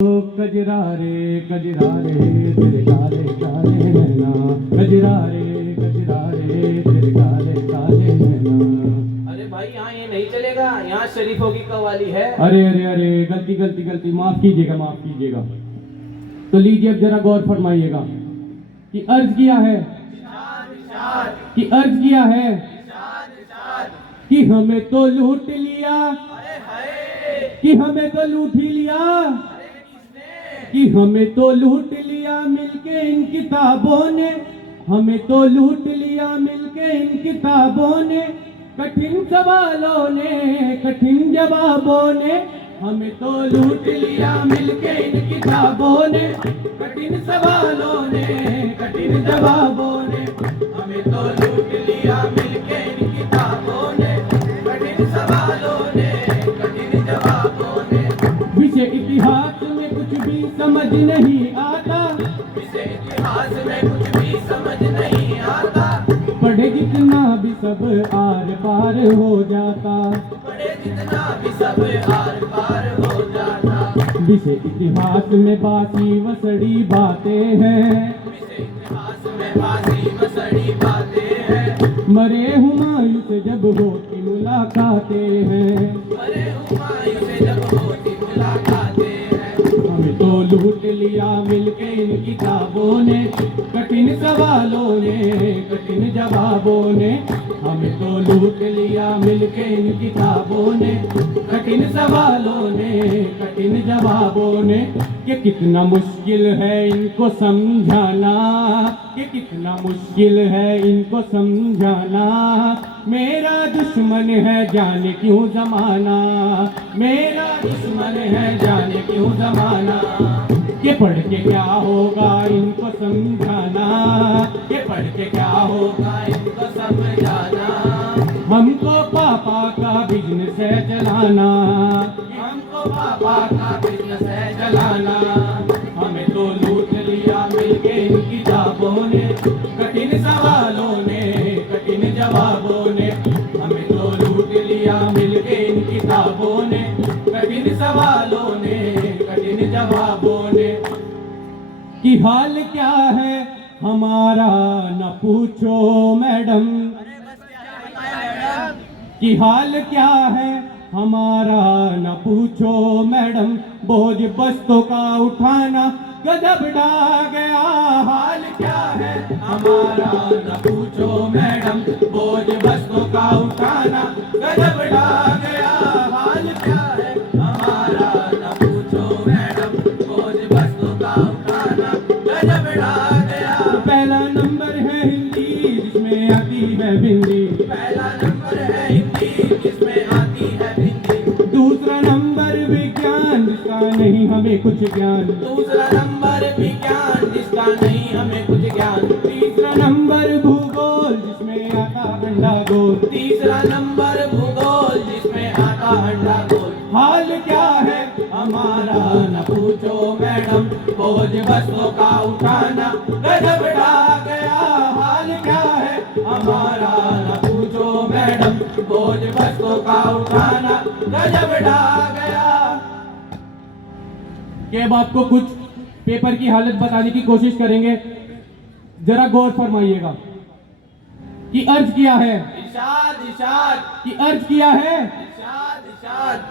कजरा रे तेरे काले काले नैना, कजरा रे तेरे काले काले नैना। अरे भाई यहाँ ये नहीं चलेगा, यहाँ शरीफों की कव्वाली है। अरे गलती माफ कीजिएगा। तो लीजिए अब जरा गौर फरमाइएगा कि अर्ज किया है कि हमें तो लूट लिया, कि हमें तो लूट ही लिया, कि हमें तो लूट लिया मिलके इन किताबों ने, हमें तो लूट लिया मिलके इन किताबों ने, कठिन सवालों ने कठिन जवाबों ने, हमें तो लूट लिया मिलके इन किताबों ने, कठिन सवालों ने कठिन जवाबों ने, हमें तो लूट लिया मिलके इन किताबों ने, कठिन सवालों ने कठिन जवाबों ने। विषय इतिहास में कुछ भी समझ नहीं आता, इसे इतिहास में कुछ भी समझ नहीं आता, पढ़े जितना भी सब आर पार हो जाता, पढ़े जितना भी सब आर पार हो जाता। विषय इतिहास में बासी वसड़ी बातें हैं, विषय इतिहास में बासी वसड़ी बातें हैं, मरे हुमायूं से जब होती मुलाकातें हैं, मरे हुमायूं से जब होती मुलाकातें हैं। हमें तो लूट लिया मिलके इन किताबों ने, कठिन सवालों ने कठिन जवाबों ने, हमें तो लूट लिया मिलके इन किताबों ने, कठिन सवालों ने कठिन जवाबों ने। कि कितना मुश्किल है इनको समझाना, कि कितना मुश्किल है इनको समझाना, मेरा दुश्मन है जाने क्यों जमाना, मेरा दुश्मन है जाने क्यों जमाना। कि पढ़ के क्या होगा इनको समझाना, कि पढ़ के क्या होगा इनको समझाना, हमको पापा का बिजनेस है चलाना, हमको पापा का बिजनेस है चलाना। हमें तो लूट लिया मिलके इन किताबों ने, कठिन सवालों ने कठिन जवाबों ने, हमें तो लूट लिया मिलके इन किताबों ने, कठिन सवालों ने कठिन जवाबों ने। कि हाल क्या है हमारा न पूछो मैडम, कि हाल क्या है हमारा न पूछो मैडम, बोझ बस्तों का उठाना गजब ढा गया। हाल क्या है हमारा न पूछो मैडम, बोझ बस्तों का उठाना गजब ढा गया। हाल क्या है हमारा न पूछो मैडम, बोझ बस्तों का उठाना गजब ढा गया। पहला नंबर है हिंदी जिसमें आती है बिंदी, पहला नंबर है हिंदी जिसमें आती है हिंदी, दूसरा नंबर विज्ञान जिसका नहीं हमें कुछ ज्ञान, दूसरा नंबर विज्ञान जिसका नहीं हमें कुछ ज्ञान, तीसरा नंबर भूगोल जिसमें आता अंडा गोल, तीसरा नंबर भूगोल जिसमें आता अंडा गोल। हाल क्या है हमारा न पूछो मैडम, बोझ बस्तों का उठाना गजब ढा गया। हाल क्या है हमारा न पूछो मैडम, बोझ बस्तों का उठाना गजब ढा गया। कि अब आपको कुछ पेपर की हालत बताने की कोशिश करेंगे, जरा गौर फरमाइएगा कि अर्ज किया है, इरशाद इरशाद कि अर्ज किया है इरशाद इरशाद,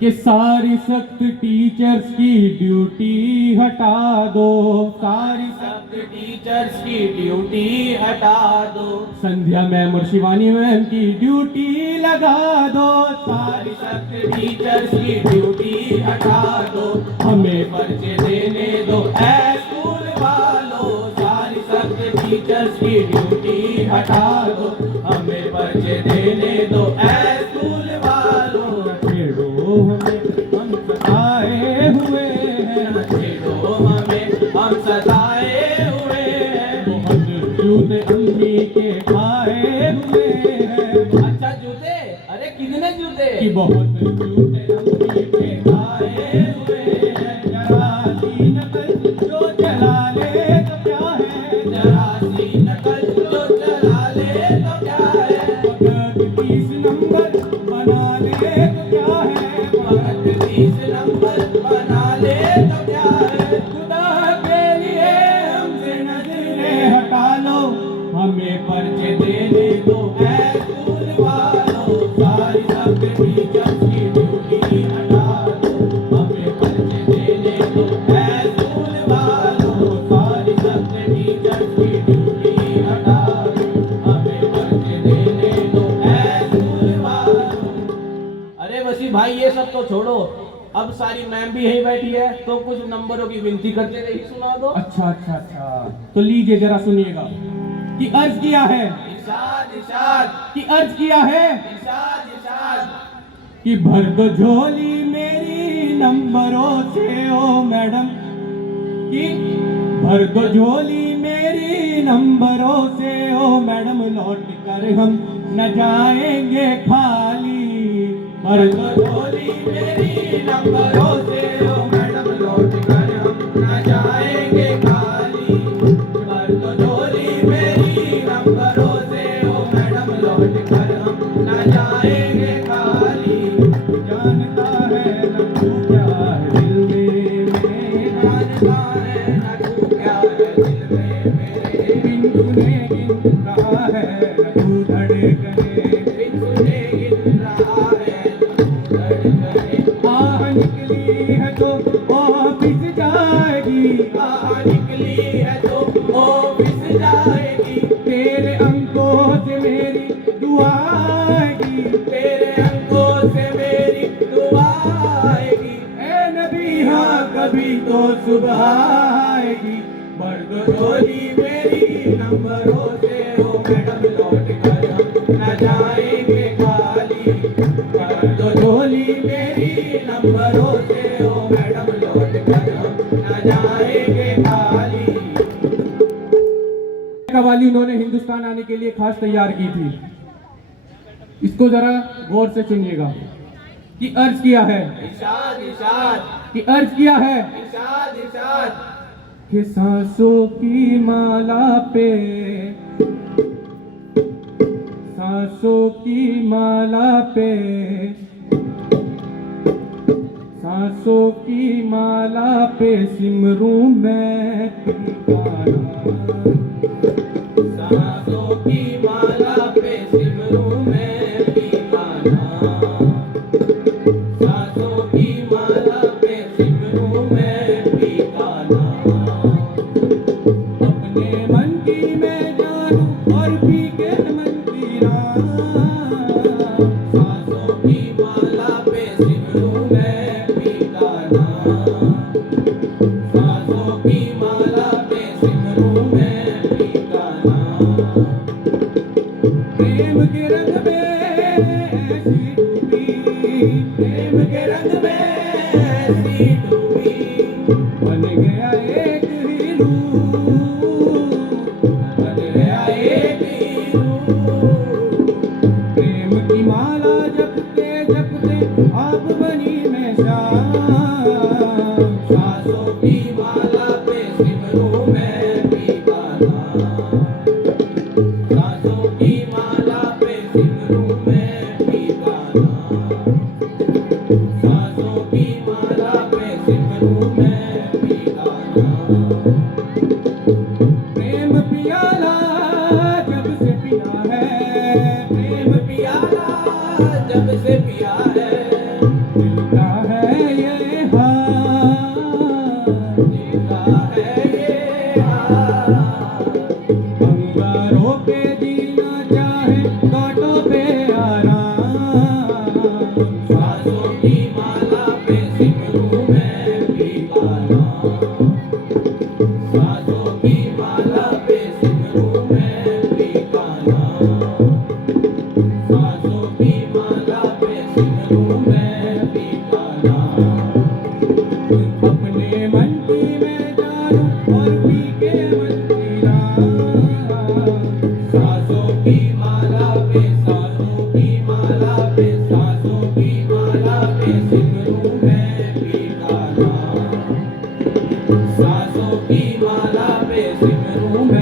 कि सारी सख्त टीचर्स की ड्यूटी हटा दो, सारी सब टीचर्स की ड्यूटी हटा दो, संध्या मैम और शिवानी मैम की ड्यूटी लगा दो, सारी सब टीचर्स की ड्यूटी हटा दो, हमें पर्चे देने दो ऐ स्कूल वालों, सारी सब टीचर्स की ड्यूटी हटा दो, हमें पर्चे देने दो ऐ स्कूल वालों। छेड़ो हमें हम सताए हुए हैं, छेड़ो हमें हम सताए हुए हैं, बहुत जूते अम्मी के खाए हुए हैं। अच्छा जूते, अरे कितने जूते, कि बहुत जूते अम्मी के खाए हुए हैं। जरा सी नकल जो चला ले तो क्या है, जरा सी नकल जो चला ले तो क्या है, अगर 30 नंबर बना ले तो क्या है, अगर 30 नंबर बना ले तो पर्चे देने दो ऐ स्कूल वालों, सारी सब टीचर्स की ड्यूटी हटा दो। हमें पर्चे देने दो ऐ स्कूल वालों, सारी सब टीचर्स की ड्यूटी हटा दो। हमें पर्चे देने दो ऐ स्कूल वालों। अरे वसीम भाई ये सब तो छोड़ो, अब सारी मैम भी यहीं बैठी है तो कुछ नंबरों की विनती करते रही सुना दो। अच्छा अच्छा अच्छा, तो लीजिए जरा सुनिएगा कि अर्ज किया है, इरशाद इरशाद कि अर्ज किया है इरशाद इरशाद। कि भर दो झोली मेरी नंबरों से ओ मैडम, कि भर दो झोली मेरी नंबरों से ओ मैडम, लौट कर हम न जाएंगे खाली। भर दो झोली मेरी नंबरों से ओ मैडम, लौट कर हम न जाएंगे खाली। भर दो झोली मेरी नंबरों से ओ मैडम, लौट कर हम न जाएंगे खाली। जानता है न तू क्या है दिल में मेरे, जानता है न तू क्या है दिल में मेरे। बिन सुने गिन रहा है न तू धड़कने, बिन सुने गिन रहा है तू धड़कने। आह निकली है तो ऑफिस जाएगी, आह निकली है तो ऑफिस जाएगी। तेरे अंकों से मेरी दुआ आएगी, तेरे अंकों से मेरी दुआ आएगी। ए नबी हाँ कभी तो सुबह आएगी। भर दो झोली मेरी नंबरों से ओ मैडम, लौट कर हम न जाएंगे खाली। भर दो झोली मेरी नंबरों से ओ मैडम, लौट कर हम न जाएंगे खाली। कवाली उन्होंने हिंदुस्तान आने के लिए खास तैयार की थी, इसको जरा गौर से सुनिएगा कि अर्ज किया है, इरशाद इरशाद कि अर्ज किया है इरशाद इरशाद। कि सांसों की माला पे, सांसों की माला पे, सांसों की माला पे सिमरूं मैं ठिकाना। सांसों की माला पे सिमरूं मैं दीवाना। सांसों की माला पे सिमरूं मैं दीवाना। अपने मन की मैं जानूं और भी के मन की राह, सांसों की माला पे सिमरूं मैं दीवाना। सांसों की माला पे सिमरूं मैं दीवाना। प्रेम के रंग में ऐसी डूबी, प्रेम के रंग में ऐसी डूबी, बन गया एक ही रूप, बन गया एक ही रूप। प्रेम की माला जपते जपते आप बनी मैं शाम। सांसों की माला पे सिमरूं मैं दीवाना। सांसों की माला पे सिमरूं मैं दीवाना। सांसों की माला पे सिमरूं मैं दीवाना। प्रेम पियाला जब से पिया है, प्रेम पियाला जब से पिया है, दिल का है ये हाल, जीता है ये हाल। अंगारों पे जीना चाहे कांटों पे आराम। सांसों की माला पे सिमरूं मैं दीवाना। सांसों की माला पे सिमरूं मैं दीवाना। सांसों की माला पे सिमरूं मैं दीवाना। अपने मन की मैं जानूं और भी के मन की राह, सांसों की माला पे, सांसों की माला पे, सांसों की माला पे सिमरूं मैं दीवाना। सांसों की माला पे सिमरूं मैं